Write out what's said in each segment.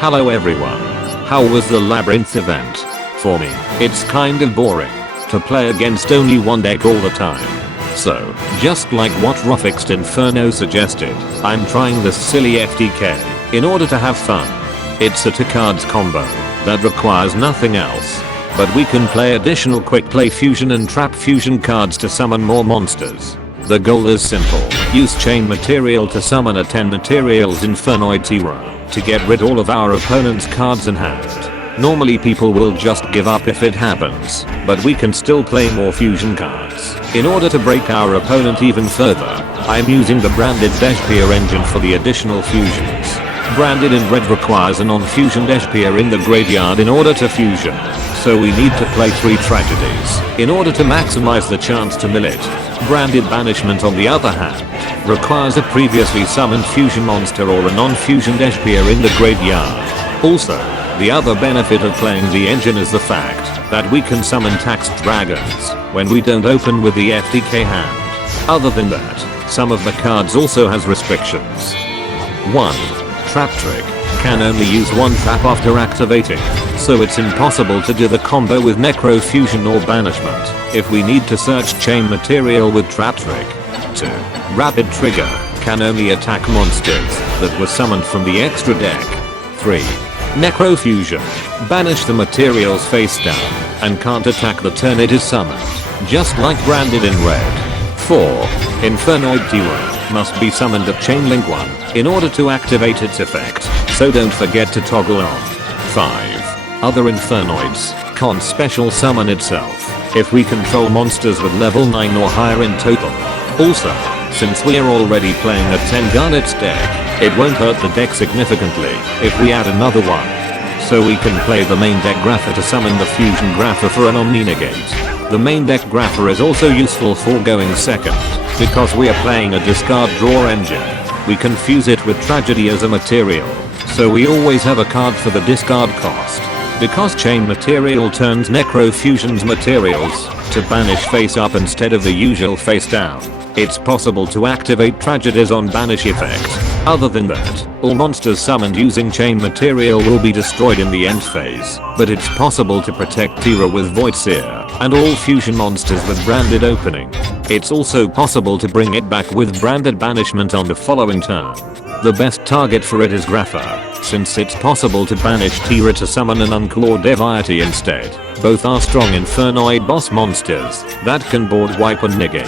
Hello everyone. How was the Labrynth event? For me, it's kind of boring to play against only one deck all the time. So, just like what Rufixed Inferno suggested, I'm trying this silly FTK in order to have fun. It's a 2 cards combo that requires nothing else. But we can play additional quick play fusion and trap fusion cards to summon more monsters. The goal is simple. Use chain material to summon a 10 materials Infernoid Tira to get rid all of our opponent's cards in hand. Normally people will just give up if it happens, but we can still play more fusion cards. In order to break our opponent even further, I'm using the Branded Despia engine for the additional fusions. Branded in red requires a non-fusion Despia in the graveyard in order to fusion. So we need to play 3 tragedies in order to maximize the chance to mill it. Branded Banishment on the other hand requires a previously summoned fusion monster or a non-fusion Despia in the graveyard. Also, the other benefit of playing the engine is the fact that we can summon taxed dragons when we don't open with the FTK hand. Other than that, some of the cards also has restrictions. 1. Trap Trick. Can only use 1 trap after activating, so it's impossible to do the combo with Necro Fusion or Banishment if we need to search chain material with Trap Trick. 2. Rapid Trigger. Can only attack monsters that were summoned from the extra deck. 3. Necro Fusion. Banish the materials face down and can't attack the turn it is summoned, just like Branded in red. 4. Infernoid Tira must be summoned at Chainlink 1 in order to activate its effect, so don't forget to toggle on. 5. Other Infernoids can't special summon itself if we control monsters with level 9 or higher in total. Also, since we're already playing a 10 Garnets deck, it won't hurt the deck significantly if we add another one. So we can play the main deck Grapher to summon the Fusion Grapher for an Omni-Negate. The main deck Grapher is also useful for going second, because we are playing a discard draw engine. We can fuse it with Tragedy as a material, so we always have a card for the discard cost. Because chain material turns Necro Fusion's materials to banish face up instead of the usual face down, it's possible to activate Tragedies on banish effect. Other than that, all monsters summoned using chain material will be destroyed in the end phase, but it's possible to protect Tira with Voidseer and all fusion monsters with Branded opening. It's also possible to bring it back with Branded Banishment on the following turn. The best target for it is Grapher, since it's possible to banish Tira to summon an Unclawed Deviety instead. Both are strong Infernoid boss monsters that can board wipe and negate.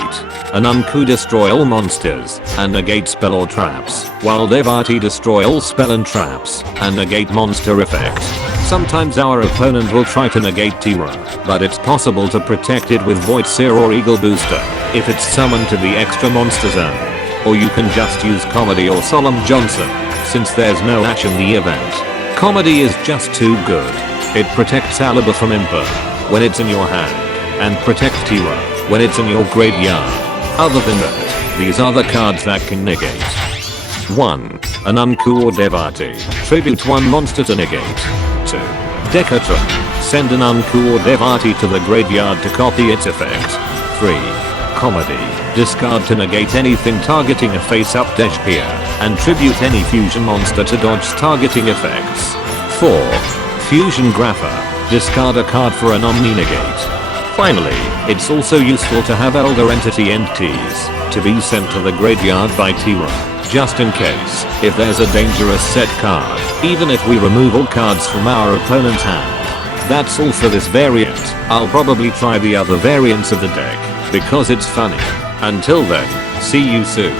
An Unku destroy all monsters and negate spell or traps, while Deviety destroy all spell and traps and negate monster effect. Sometimes our opponent will try to negate Tira, but it's possible to protect it with Voidseer or Eagle Booster if it's summoned to the extra monster zone. Or you can just use Comedy or Solemn Johnson, since there's no ash in the event. Comedy is just too good. It protects Alibi from Imper when it's in your hand, and protects Tira when it's in your graveyard. Other than that, these are the cards that can negate. 1. An Unku or Deviety. Tribute 1 monster to negate. 2. Decatron. Send an Unku or Deviety to the graveyard to copy its effect. 3. Comedy. Discard to negate anything targeting a face-up Despia, and tribute any fusion monster to dodge targeting effects. 4. Fusion Grapher. Discard a card for an Omni-Negate. Finally, it's also useful to have Elder Entity entities to be sent to the graveyard by Tira, just in case if there's a dangerous set card, even if we remove all cards from our opponent's hand. That's all for this variant. I'll probably try the other variants of the deck because it's funny. Until then, see you soon.